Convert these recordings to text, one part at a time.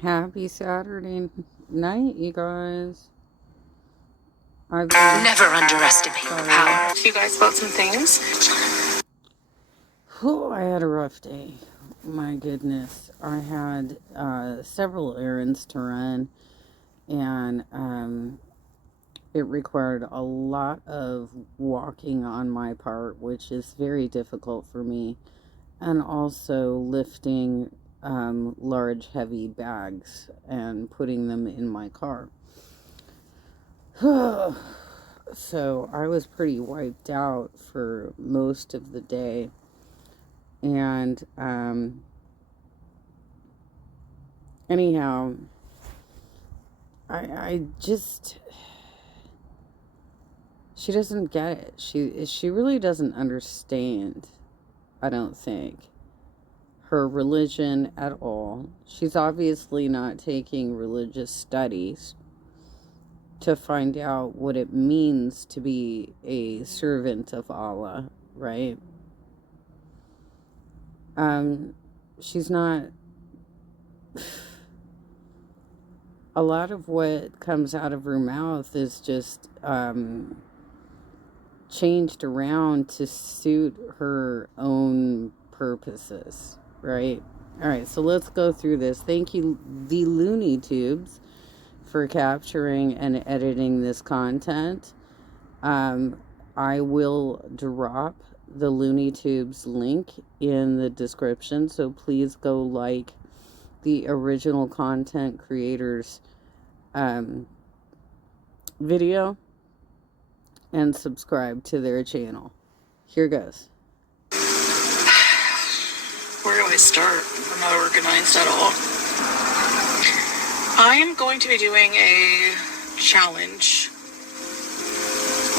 Happy Saturday night, you guys. I've been Never underestimate the power. You guys about some things? I had a rough day. My goodness. I had several errands to run, and it required a lot of walking on my part, which is very difficult for me, and also lifting large, heavy bags and putting them in my car. So I was pretty wiped out for most of the day. And anyhow, I just, she doesn't get it. She really doesn't understand, I don't think, her religion at all. She's obviously not taking religious studies to find out what it means to be a servant of Allah, right? She's not. A lot of what comes out of her mouth is just changed around to suit her own purposes, right? All right, so let's go through this. Thank you, the Looney Tubes, for capturing and editing this content. I will drop the Looney Tunes link in the description, so please go like the original content creators video and subscribe to their channel. Here goes. Where do I start? I'm not organized at all. I am going to be doing a challenge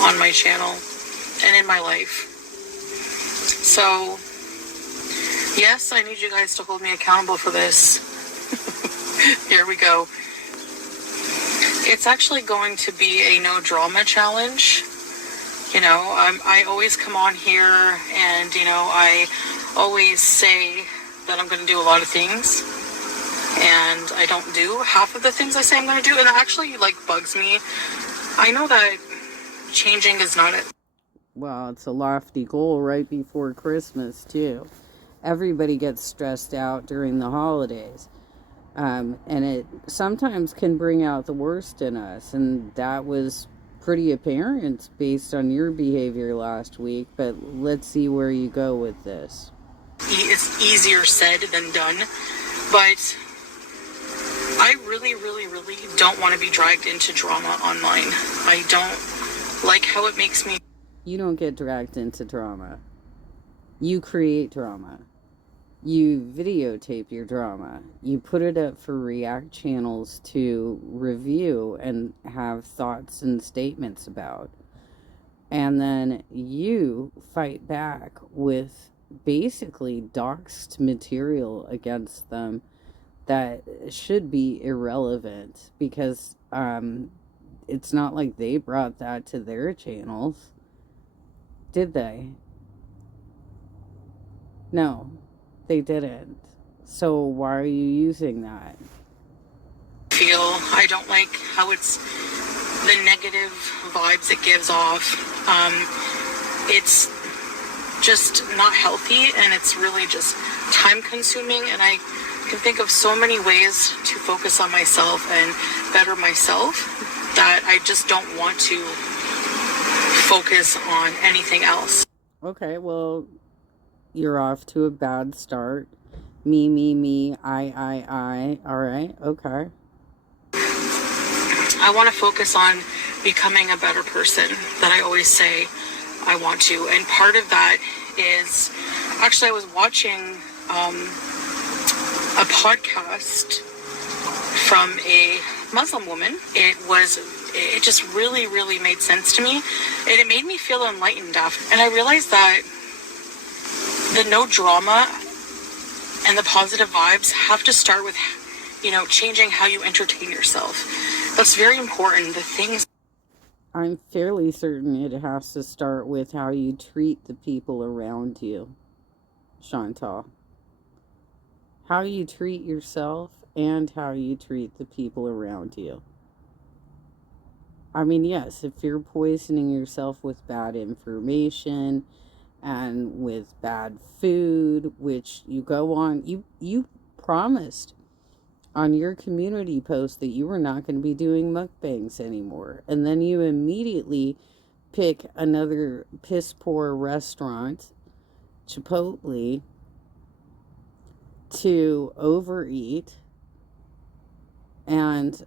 on my channel and in my life. So, yes, I need you guys to hold me accountable for this. Here we go. It's actually going to be a no drama challenge. You know, I always come on here and, you know, I always say that I'm going to do a lot of things. And I don't do half of the things I say I'm going to do. And it actually, like, bugs me. I know that changing is not it. Well, it's a lofty goal right before Christmas, too. Everybody gets stressed out during the holidays. And it sometimes can bring out the worst in us. And that was pretty apparent based on your behavior last week. But let's see where you go with this. It's easier said than done. But I really, really, really don't want to be dragged into drama online. I don't like how it makes me. You don't get dragged into drama. You create drama. You videotape your drama. You put it up for React channels to review and have thoughts and statements about. And then you fight back with basically doxed material against them that should be irrelevant because it's not like they brought that to their channels, did they? No, they didn't. So why are you using that? I don't like how it's the negative vibes it gives off. It's just not healthy, and it's really just time consuming, and I can think of so many ways to focus on myself and better myself that I just don't want to focus on anything else. Okay, well, you're off to a bad start. Me, I. All right, okay. I want to focus on becoming a better person that I always say I want to. And part of that is, actually I was watching a podcast from a Muslim woman. It just really, really made sense to me. And it made me feel enlightened after. And I realized that the no drama and the positive vibes have to start with, you know, changing how you entertain yourself. That's very important. The things. I'm fairly certain it has to start with how you treat the people around you, Chantal. How you treat yourself and how you treat the people around you. I mean, yes, if you're poisoning yourself with bad information and with bad food, which you go on, you promised on your community post that you were not going to be doing mukbangs anymore. And then you immediately pick another piss poor restaurant, Chipotle, to overeat and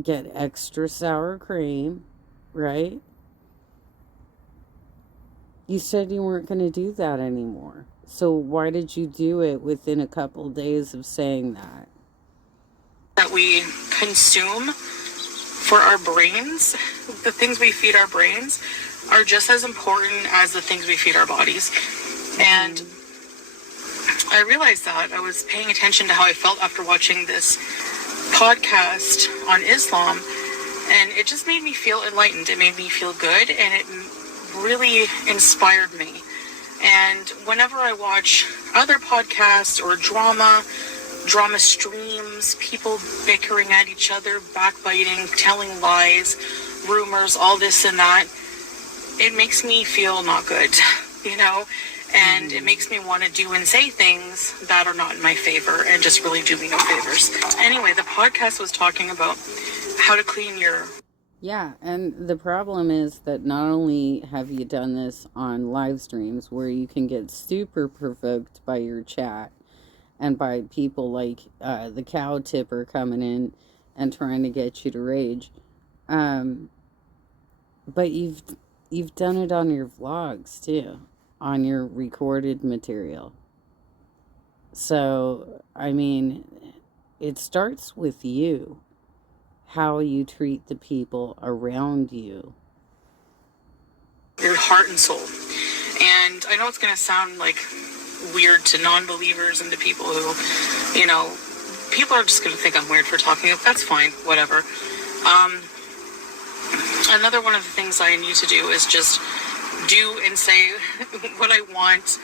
get extra sour cream, right? You said you weren't going to do that anymore. So why did you do it within a couple days of saying that? That we consume for our brains, the things we feed our brains, are just as important as the things we feed our bodies. And I realized that I was paying attention to how I felt after watching this podcast on Islam, and it just made me feel enlightened. It made me feel good, and it really inspired me. And whenever I watch other podcasts or drama streams, people bickering at each other, backbiting, telling lies, rumors, all this and that, it makes me feel not good, you know? And it makes me want to do and say things that are not in my favor and just really do me no favors. Anyway, the podcast was talking about how to clean your... Yeah, and the problem is that not only have you done this on live streams where you can get super provoked by your chat and by people like the cow tipper coming in and trying to get you to rage, but you've done it on your vlogs too, on your recorded material. So, I mean, it starts with you, how you treat the people around you. Your heart and soul. And I know it's going to sound like weird to non-believers and to people who, you know, people are just going to think I'm weird for talking. That's fine, whatever. Another one of the things I need to do is just do and say what I want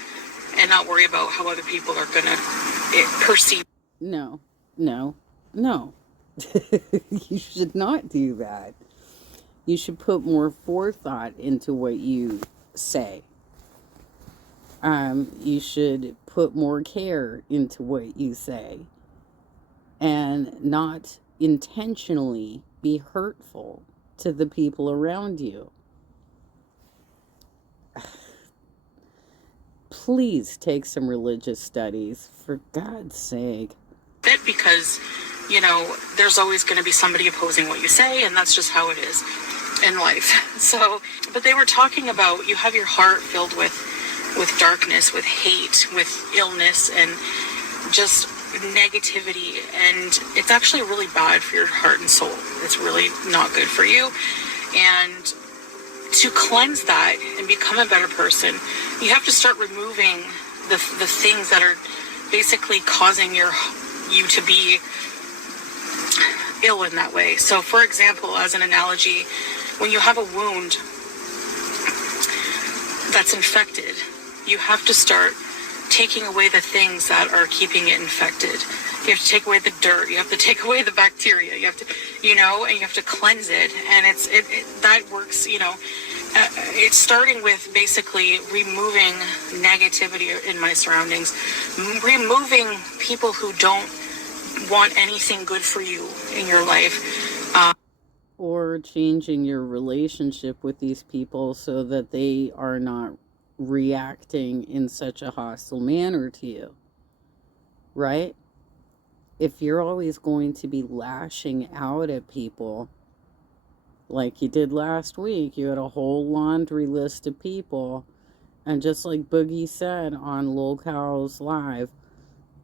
and not worry about how other people are going to perceive. No. You should not do that. You should put more forethought into what you say. You should put more care into what you say and not intentionally be hurtful to the people around you. Please take some religious studies, for God's sake. Because, you know, there's always going to be somebody opposing what you say, and that's just how it is in life. So, but they were talking about you have your heart filled with darkness, with hate, with illness, and just negativity, and it's actually really bad for your heart and soul. It's really not good for you. And to cleanse that and become a better person, you have to start removing the things that are basically causing you to be ill in that way. So, for example, as an analogy, when you have a wound that's infected, you have to start taking away the things that are keeping it infected. You have to take away the dirt. You have to take away the bacteria. You have to, you know, and you have to cleanse it. And that works, you know. It's starting with basically removing negativity in my surroundings, removing people who don't want anything good for you in your life. Or changing your relationship with these people so that they are not reacting in such a hostile manner to you, right? If you're always going to be lashing out at people like you did last week, you had a whole laundry list of people, and just like Boogie said on Lil Cow's Live,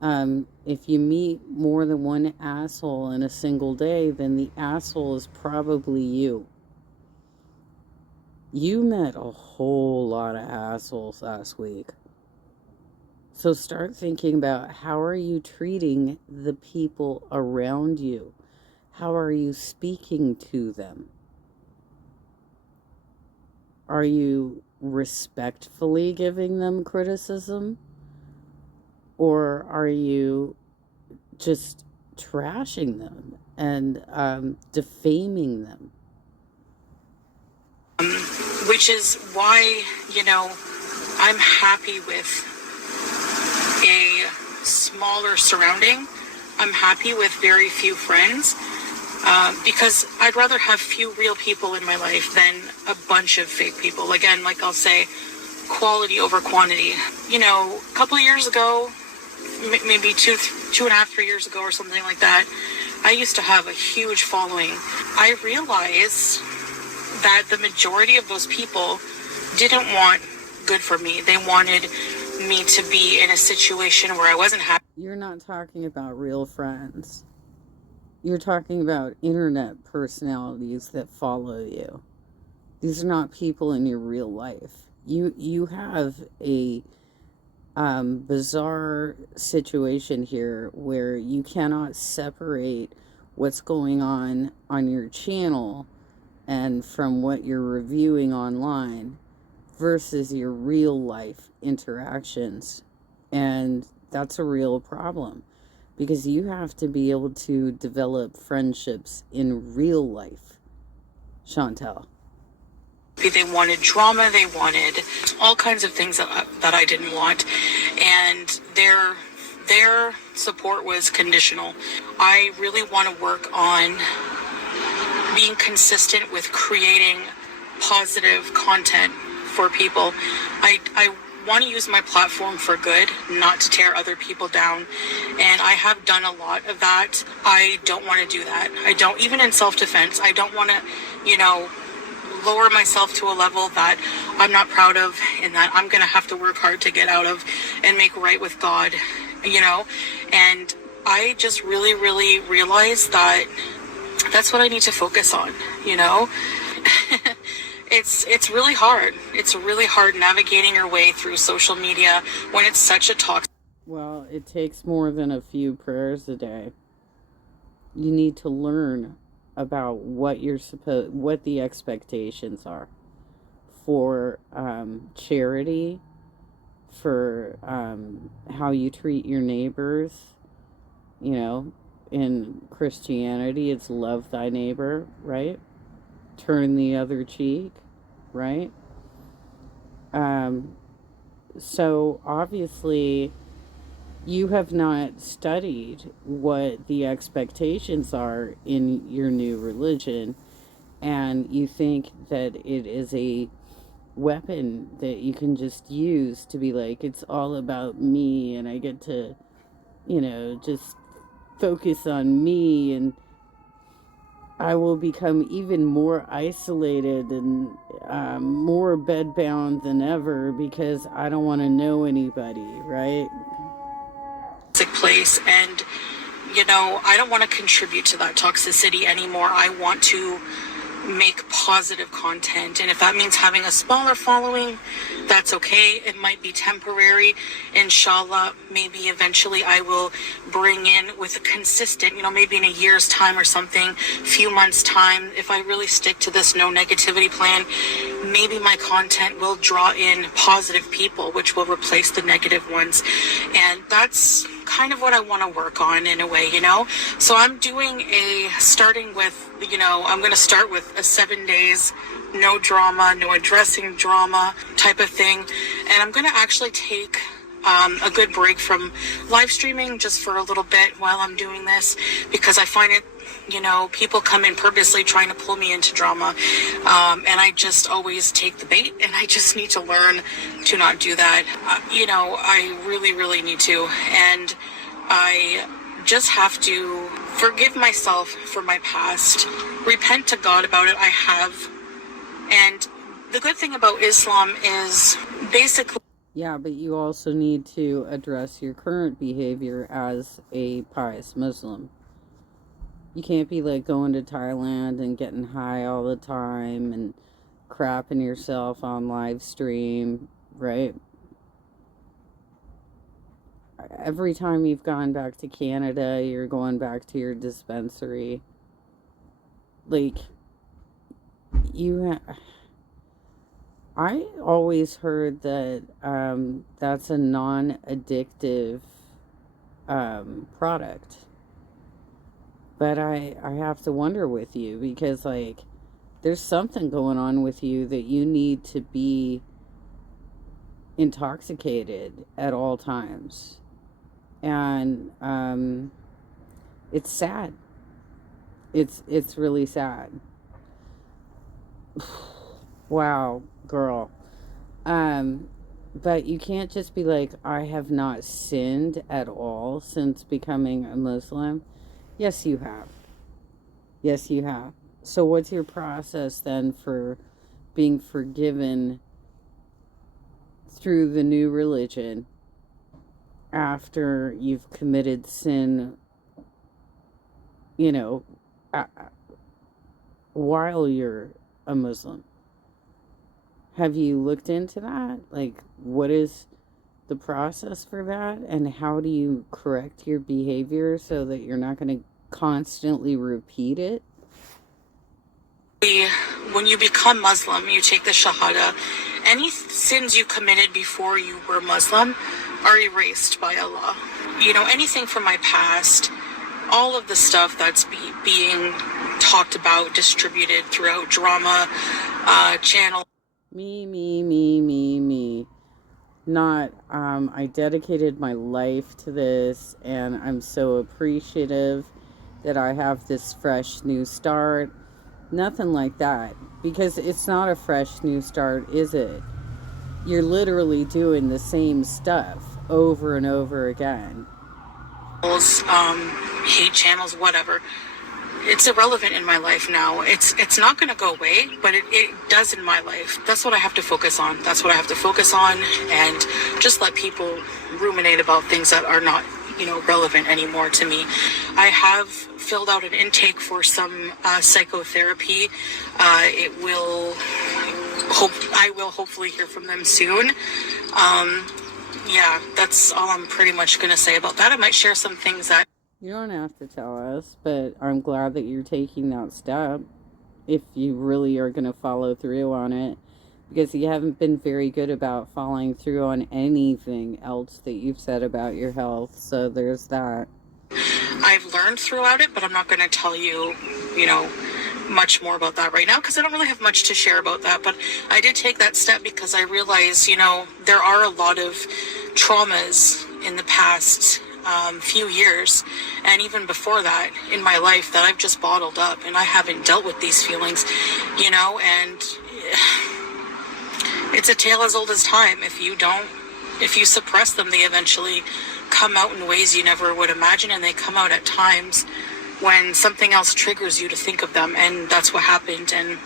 if you meet more than one asshole in a single day, then the asshole is probably you. You met a whole lot of assholes last week. So start thinking about, how are you treating the people around you? How are you speaking to them? Are you respectfully giving them criticism? Or are you just trashing them and defaming them. Which is why, I'm happy with a smaller surrounding. I'm happy with very few friends, because I'd rather have few real people in my life than a bunch of fake people. Again, like I'll say, quality over quantity. A couple of years ago, maybe 2.5, 3 years ago or something like that, I used to have a huge following. I realized that the majority of those people didn't want good for me. They wanted me to be in a situation where I wasn't happy. You're not talking about real friends. You're talking about internet personalities that follow you. These are not people in your real life. You have a bizarre situation here where you cannot separate what's going on your channel and from what you're reviewing online versus your real life interactions. And that's a real problem, because you have to be able to develop friendships in real life, Chantel. They wanted drama, they wanted all kinds of things that I didn't want, and their support was conditional. I really want to work on being consistent with creating positive content for people. I want to use my platform for good, not to tear other people down, and I have done a lot of that. I don't want to do that. I don't, even in self-defense, I don't want to, lower myself to a level that I'm not proud of, and that I'm going to have to work hard to get out of and make right with God, and I just really, really realized that that's what I need to focus on, It's really hard. It's really hard navigating your way through social media when it's such a toxic. Well, it takes more than a few prayers a day. You need to learn about what the expectations are for charity, for how you treat your neighbors. In Christianity, it's love thy neighbor, right? Turn the other cheek, right? So obviously you have not studied what the expectations are in your new religion, and you think that it is a weapon that you can just use to be like, it's all about me, and I get to, just focus on me, and I will become even more isolated and more bedbound than ever because I don't want to know anybody, right? Place, and I don't want to contribute to that toxicity anymore. I want to make positive content, and if that means having a smaller following, that's okay. It might be temporary. Inshallah, maybe eventually I will bring in with a consistent, maybe in a year's time or something, few months time, if I really stick to this no negativity plan, maybe my content will draw in positive people, which will replace the negative ones. And that's kind of what I want to work on in a way, So I'm starting with, I'm going to start with a 7 days, no drama, no addressing drama type of thing. And I'm going to actually take a good break from live streaming just for a little bit while I'm doing this, because I find it, people come in purposely trying to pull me into drama. And I just always take the bait, and I just need to learn to not do that. I really, really need to. And I just have to forgive myself for my past, repent to God about it. I have. And the good thing about Islam is basically... Yeah, but you also need to address your current behavior as a pious Muslim. You can't be like going to Thailand and getting high all the time and crapping yourself on live stream, right? Every time you've gone back to Canada, you're going back to your dispensary. Like, I always heard that that's a non-addictive product. But I have to wonder with you because, like, there's something going on with you that you need to be intoxicated at all times. And it's sad. It's really sad. Wow, girl. Um, but you can't just be like, I have not sinned at all since becoming a Muslim. Yes, you have. Yes, you have. So, what's your process then for being forgiven through the new religion after you've committed sin, you know, while you're a Muslim? Have you looked into that? Like, what is the process for that? And how do you correct your behavior so that you're not going to constantly repeat it? When you become Muslim, you take the Shahada. Any sins you committed before you were Muslim are erased by Allah. You know, anything from my past, all of the stuff that's being talked about, distributed throughout drama, channel. Me. Not, I dedicated my life to this, and I'm so appreciative that I have this fresh new start. Nothing like that, because it's not a fresh new start, is it? You're literally doing the same stuff over and over again. Hate channels, whatever. It's irrelevant in my life now. It's not going to go away, but it does in my life. That's what I have to focus on. That's what I have to focus on, and just let people ruminate about things that are not, relevant anymore to me. I have filled out an intake for some psychotherapy. I will hopefully hear from them soon. Yeah, that's all I'm pretty much going to say about that. I might share some things that... You don't have to tell us, but I'm glad that you're taking that step if you really are going to follow through on it, because you haven't been very good about following through on anything else that you've said about your health, so there's that. I've learned throughout it, but I'm not going to tell you, much more about that right now, because I don't really have much to share about that. But I did take that step because I realized, there are a lot of traumas in the past few years, and even before that in my life, that I've just bottled up, and I haven't dealt with these feelings, and it's a tale as old as time. If you suppress them, they eventually come out in ways you never would imagine, and they come out at times when something else triggers you to think of them, and that's what happened. And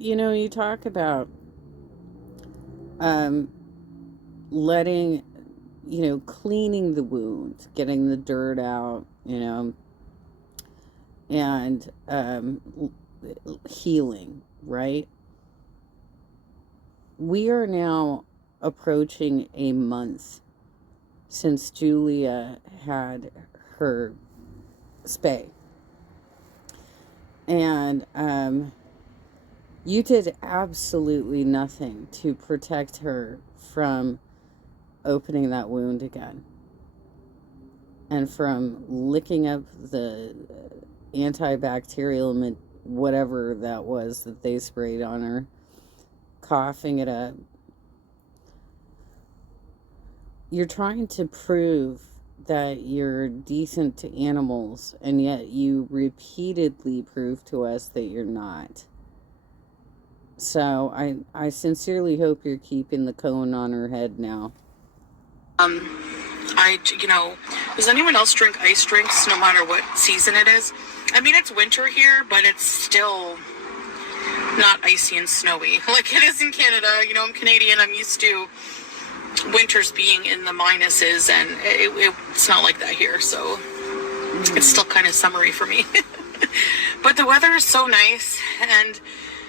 you talk about letting, cleaning the wound, getting the dirt out, and healing, right? We are now approaching a month since Julia had her spay. And you did absolutely nothing to protect her from opening that wound again, and from licking up the antibacterial whatever that was that they sprayed on her, coughing it up. You're trying to prove that you're decent to animals, and yet you repeatedly prove to us that you're not. So I sincerely hope you're keeping the cone on her head now. Does anyone else drink ice drinks no matter what season it is? I mean, it's winter here, but it's still not icy and snowy like it is in Canada. I'm Canadian. I'm used to winters being in the minuses, and it's not like that here, so it's still kind of summery for me. But the weather is so nice, and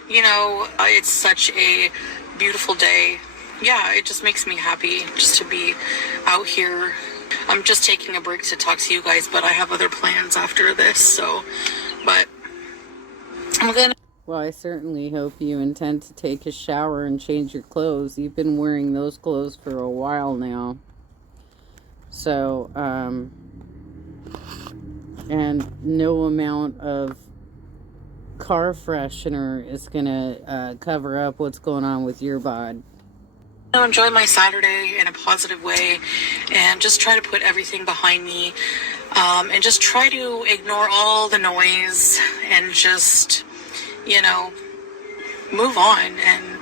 it's such a beautiful day. Yeah, it just makes me happy just to be out here. I'm just taking a break to talk to you guys, but I have other plans after this, but I'm gonna... Well, I certainly hope you intend to take a shower and change your clothes. You've been wearing those clothes for a while now. So, And no amount of car freshener is going to cover up what's going on with your bod. Enjoy my Saturday in a positive way and just try to put everything behind me, and just try to ignore all the noise and just, move on and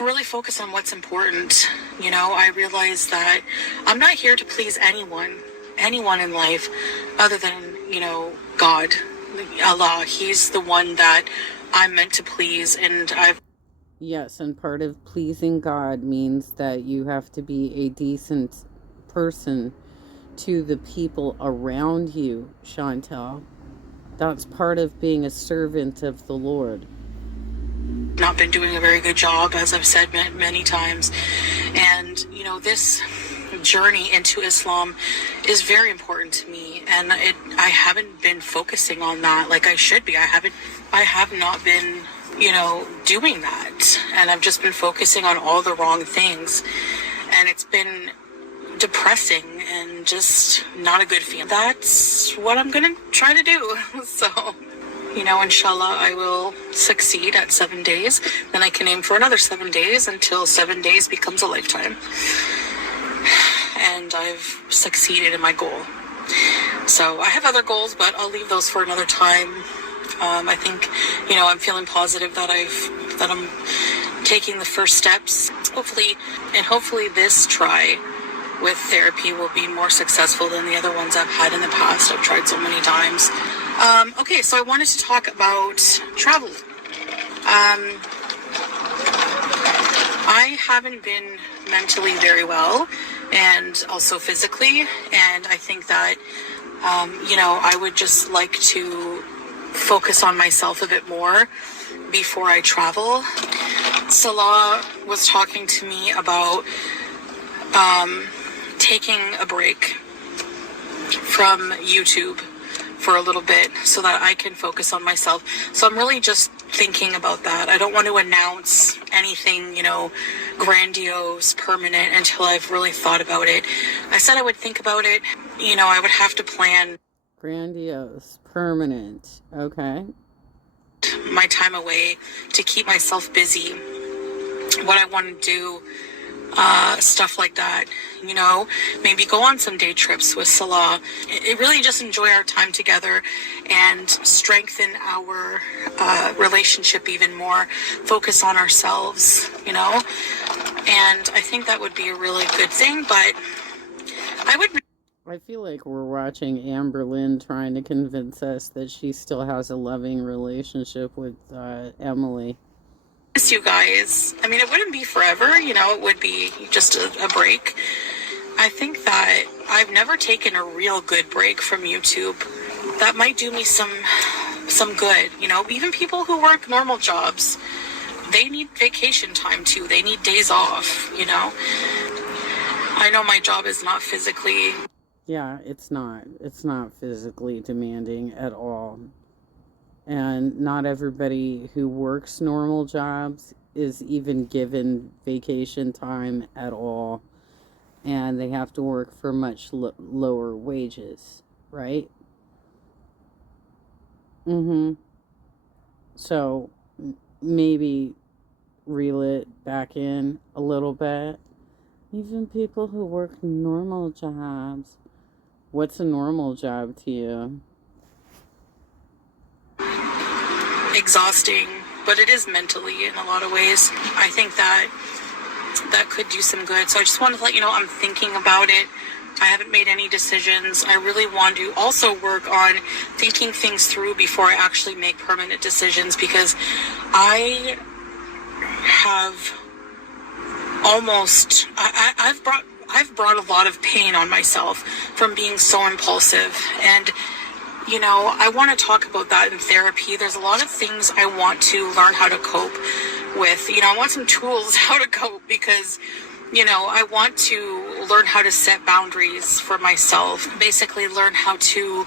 really focus on what's important. I realize that I'm not here to please anyone in life other than, God, Allah. He's the one that I'm meant to please, and Yes, and part of pleasing God means that you have to be a decent person to the people around you, Chantel. That's part of being a servant of the Lord. not been doing a very good job, as I've said many times. And, this journey into Islam is very important to me, and I haven't been focusing on that like I should be. I have not been, doing that, and I've just been focusing on all the wrong things, and it's been depressing and just not a good feeling. That's what I'm gonna try to do. So, inshallah, I will succeed at 7 days. Then I can aim for another 7 days until 7 days becomes a lifetime. And I've succeeded in my goal. So I have other goals, but I'll leave those for another time. I think, I'm feeling positive that I'm taking the first steps. Hopefully this try with therapy will be more successful than the other ones I've had in the past. I've tried so many times. Okay, so I wanted to talk about travel. I haven't been mentally very well, and also physically, and I think that, I would just like to focus on myself a bit more before I travel. Salah was talking to me about taking a break from YouTube for a little bit so that I can focus on myself. So I'm really just thinking about that. I don't want to announce anything, grandiose, permanent until I've really thought about it. I said I would think about it. I would have to plan. Grandiose, permanent, okay. My time away to keep myself busy. What I want to do, stuff like that, maybe go on some day trips with Salah. It really just enjoy our time together and strengthen our relationship even more, focus on ourselves, and I think that would be a really good thing. But I feel like we're watching Amber Lynn trying to convince us that she still has a loving relationship with Emily. Miss you guys. I mean, it wouldn't be forever, it would be just a break. I think that I've never taken a real good break from YouTube. That might do me some good, even people who work normal jobs, they need vacation time too. They need days off, I know my job is not physically. Yeah, it's not physically demanding at all. And not everybody who works normal jobs is even given vacation time at all. And they have to work for much lower wages, right? So maybe reel it back in a little bit. Even people who work normal jobs. What's a normal job to you? Exhausting, but it is mentally in a lot of ways. I think that could do some good. So I just wanted to let you know I'm thinking about it. I haven't made any decisions. I really want to also work on thinking things through before I actually make permanent decisions, because I have I've brought a lot of pain on myself from being so impulsive, and I want to talk about that in therapy. There's a lot of things I want to learn how to cope with. I want some tools how to cope, because I want to learn how to set boundaries for myself, basically learn how to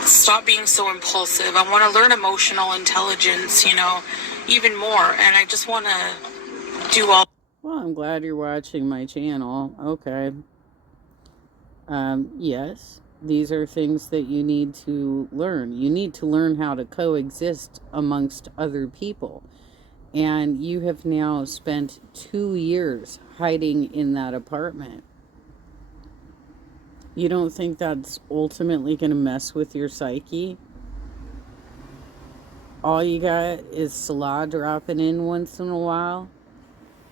stop being so impulsive. I want to learn emotional intelligence, even more, and I just want to do all. Well, I'm glad you're watching my channel. Okay. Yes, These are things that you need to learn. You need to learn how to coexist amongst other people. And you have now spent 2 years hiding in that apartment. You don't think that's ultimately going to mess with your psyche? All you got is Salah dropping in once in a while,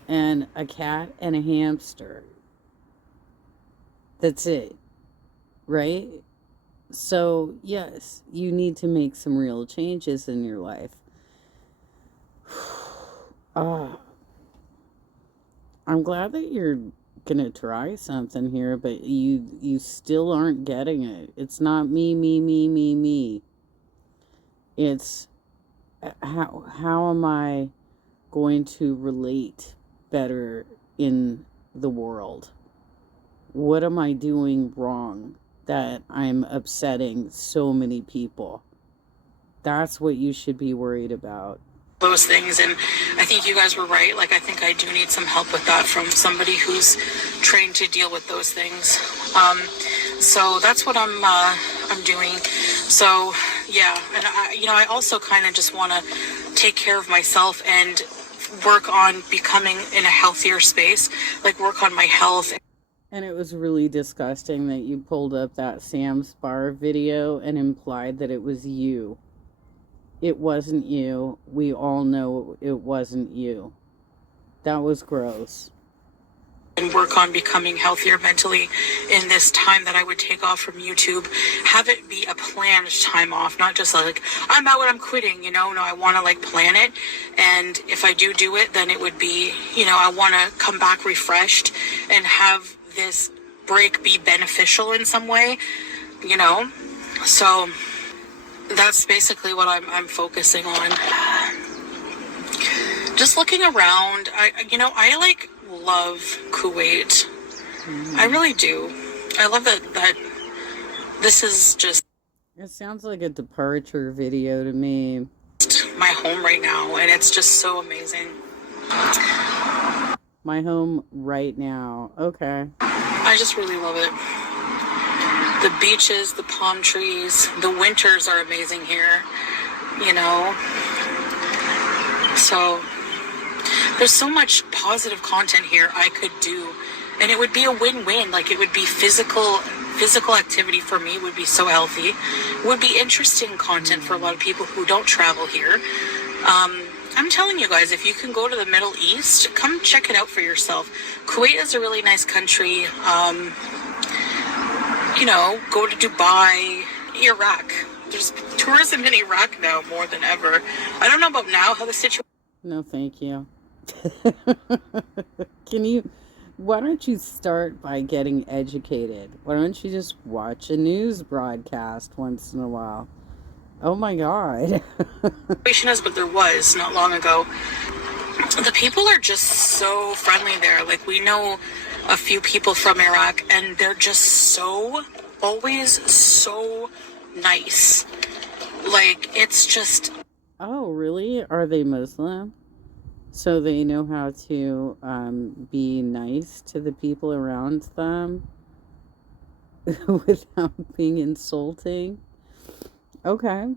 and a cat and a hamster. That's it, right? So, yes, you need to make some real changes in your life. I'm glad that you're gonna try something here, but you still aren't getting it. It's not me, me, me, me, me. It's how am I going to relate better in the world? What am I doing wrong that I'm upsetting so many people? That's what you should be worried about. Those things, and I think you guys were right. Like, I think I do need some help with that from somebody who's trained to deal with those things. So that's what I'm doing. So yeah, and I also kind of just want to take care of myself and work on becoming in a healthier space, like work on my health. And it was really disgusting that you pulled up that Sam's Bar video and implied that it was you. It wasn't you. We all know it wasn't you. That was gross. And work on becoming healthier mentally in this time that I would take off from YouTube. Have it be a planned time off, not just like, I'm out and I'm quitting, No, I want to like plan it. And if I do it, then it would be, I want to come back refreshed and have this break be beneficial in some way, So that's basically what I'm focusing on. Just looking around, I like love Kuwait. I really do. I love that this is just... It sounds like a departure video to me. My home right now, and it's just so amazing. My home right now. Okay. I just really love it. The beaches, the palm trees, the winters are amazing here, So there's so much positive content here I could do, and it would be a win-win. Like, it would be physical activity for me, would be so healthy. It would be interesting content for a lot of people who don't travel here. I'm telling you guys, if you can go to the Middle East, come check it out for yourself. Kuwait is a really nice country. Go to Dubai, Iraq. There's tourism in Iraq now more than ever. I don't know about now how the situation... No, thank you. Why don't you start by getting educated? Why don't you just watch a news broadcast once in a while? Oh my God. is, but there was not long ago. The people are just so friendly there. Like, we know a few people from Iraq, and they're just always so nice. Like, it's just... Oh, really? Are they Muslim? So they know how to be nice to the people around them without being insulting? Okay.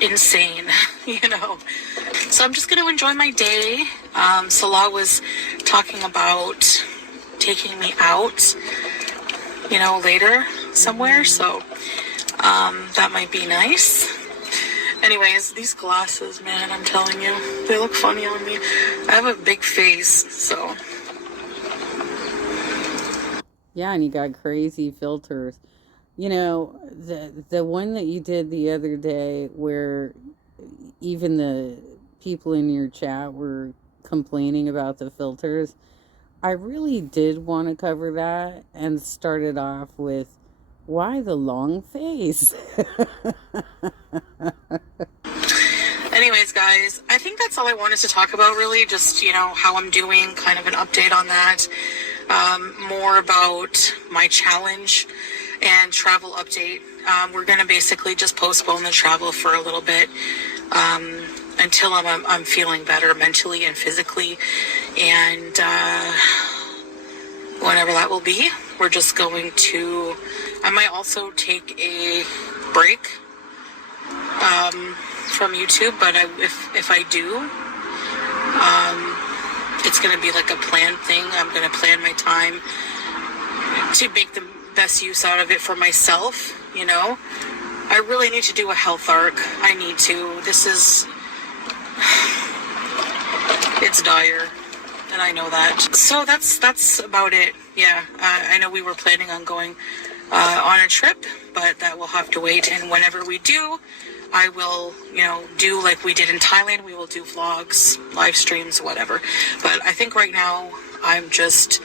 Insane, So I'm just going to enjoy my day. Salah was talking about taking me out, later somewhere. So that might be nice. Anyways, these glasses, man, I'm telling you, they look funny on me. I have a big face, so. Yeah, and you got crazy filters. The one that you did the other day where even the people in your chat were complaining about the filters, I really did want to cover that and started off with, why the long face? Anyways, guys, I think that's all I wanted to talk about, really. Just, how I'm doing, kind of an update on that. More about my challenge and travel update. We're going to basically just postpone the travel for a little bit until I'm feeling better mentally and physically. And whenever that will be, we're just going to, I might also take a break from YouTube, but if I do, it's going to be like a planned thing. I'm going to plan my time to make the best use out of it for myself, you know. I really need to do a health arc. I need to. It's dire, and I know that. So that's about it. Yeah, I know we were planning on going on a trip, but that will have to wait. And whenever we do, I will, do like we did in Thailand. We will do vlogs, live streams, whatever. But I think right now I'm just,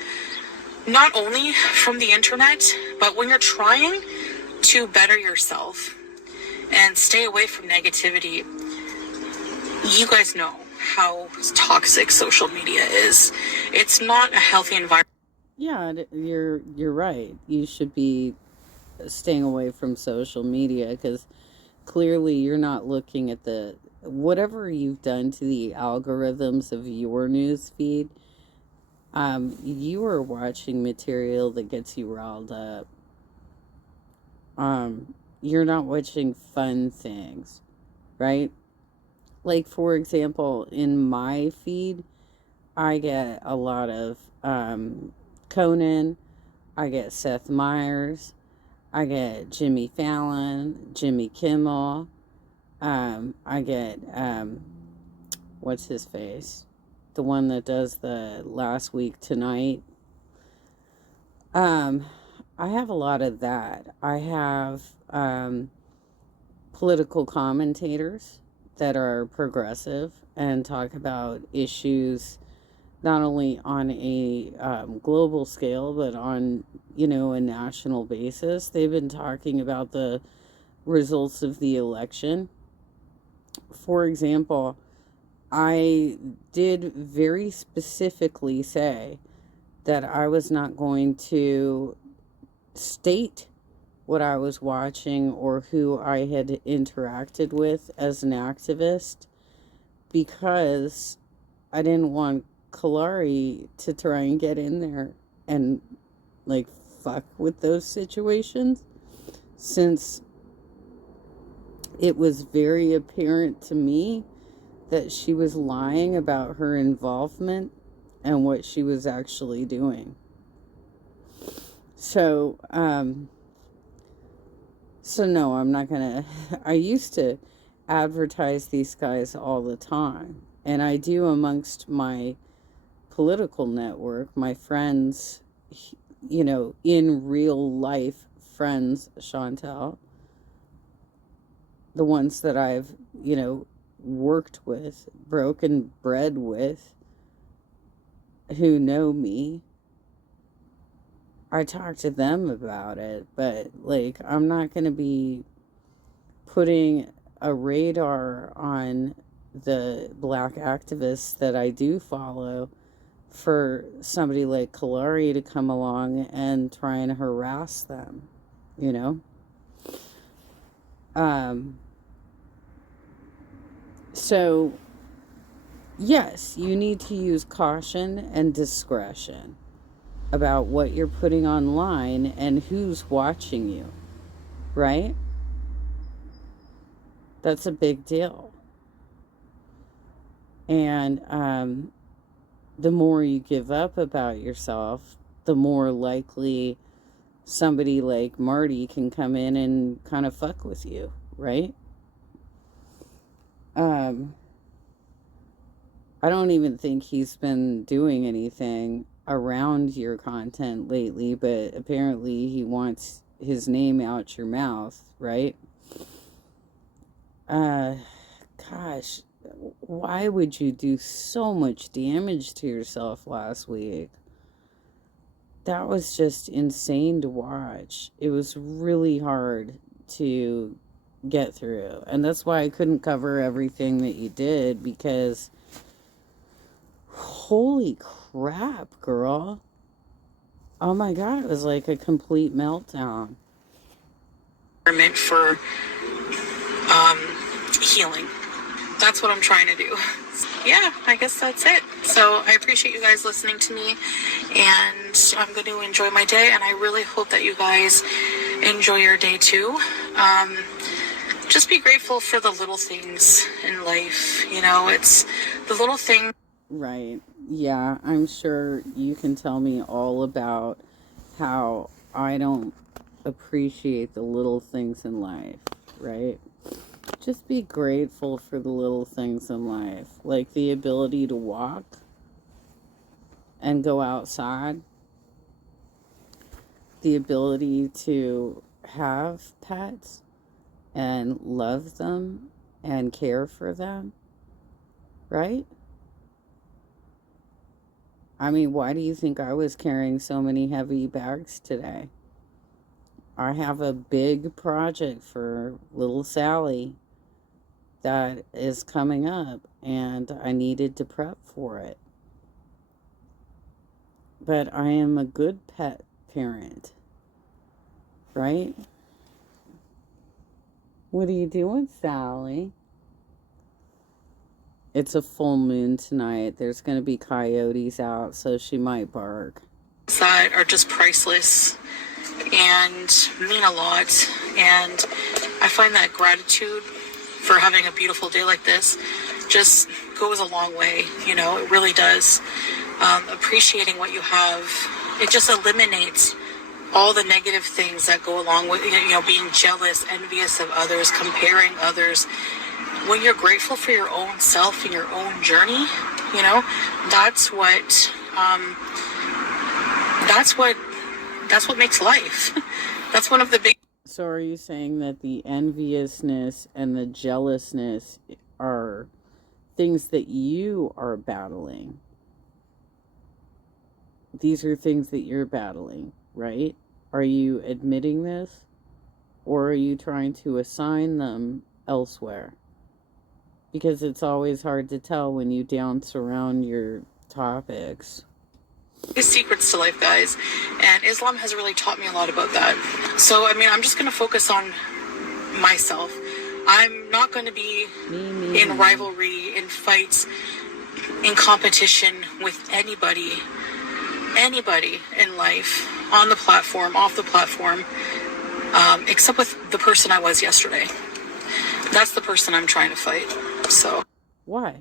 not only from the internet, but when you're trying to better yourself and stay away from negativity, you guys know how toxic social media is. It's not a healthy environment. Yeah, you're right. You should be staying away from social media because clearly you're not looking at whatever you've done to the algorithms of your news feed. You are watching material that gets you riled up. You're not watching fun things, right? Like, for example, in my feed, I get a lot of Conan, I get Seth Meyers, I get Jimmy Fallon, Jimmy Kimmel, I get, what's his face? The one that does the Last Week Tonight. I have a lot of that. I have political commentators that are progressive and talk about issues not only on a global scale, but on, a national basis. They've been talking about the results of the election. For example, I did very specifically say that I was not going to state what I was watching or who I had interacted with as an activist, because I didn't want Kalari to try and get in there and like fuck with those situations, since it was very apparent to me that she was lying about her involvement and what she was actually doing. So no, I'm not gonna. I used to advertise these guys all the time, and I do amongst my political network, my friends, in real life friends, Chantel, the ones that I've, worked with, broken bread with, who know me. I talk to them about it, but like, I'm not going to be putting a radar on the black activists that I do follow for somebody like Kalari to come along and try and harass them, So, yes, you need to use caution and discretion about what you're putting online and who's watching you, right? That's a big deal. And the more you give up about yourself, the more likely somebody like Marty can come in and kind of fuck with you, right? I don't even think he's been doing anything around your content lately, but apparently he wants his name out your mouth, right? Gosh, why would you do so much damage to yourself last week? That was just insane to watch. It was really hard to get through, and that's why I couldn't cover everything that you did, because holy crap, girl. Oh my god, it was like a complete meltdown. For healing. that's what I'm trying to do. Yeah, I guess that's it. So I appreciate you guys listening to me, and I'm going to enjoy my day, and I really hope that you guys enjoy your day too. Just be grateful for the little things in life. You know, it's the little things. Right. Yeah, I'm sure you can tell me all about how I don't appreciate the little things in life, right? Just be grateful for the little things in life, like the ability to walk and go outside, the ability to have pets and love them and care for them, right? I mean, why do you think I was carrying so many heavy bags today? I have a big project for little Sally that is coming up, and I needed to prep for it. But I am a good pet parent, right? What are you doing, Sally? It's a full moon tonight. There's going to be coyotes out, so she might bark. That are just priceless and mean a lot. And I find that gratitude for having a beautiful day like this just goes a long way. You know, it really does. Appreciating what you have, it just eliminates all the negative things that go along with, you know, being jealous, envious of others, comparing others. When you're grateful for your own self and your own journey, you know, that's what makes life. That's one of the big. So are you saying that the enviousness and the jealousness are things that you are battling? These are things that you're battling, right? Are you admitting this? Or are you trying to assign them elsewhere? Because it's always hard to tell when you dance around your topics. Secrets to life, guys, and Islam has really taught me a lot about that. So I mean, I'm just going to focus on myself. I'm not going to be in rivalry, in fights, in competition with anybody in life, on the platform, off the platform, except with the person I was yesterday. That's the person I'm trying to fight. So why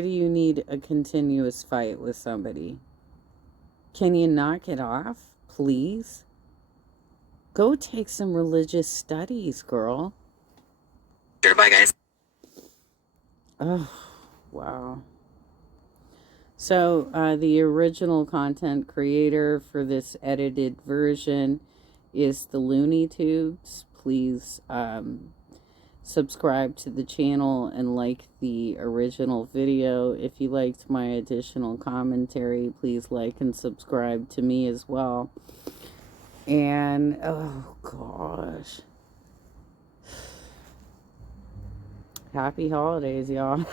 do you need a continuous fight with somebody? Can you knock it off, please? Go take some religious studies, girl. Sure, bye, guys. Oh, wow. So, the original content creator for this edited version is the Looney Tunes. Please subscribe to the channel and like the original video. If you liked my additional commentary, please like and subscribe to me as well. And, oh gosh. Happy holidays, y'all.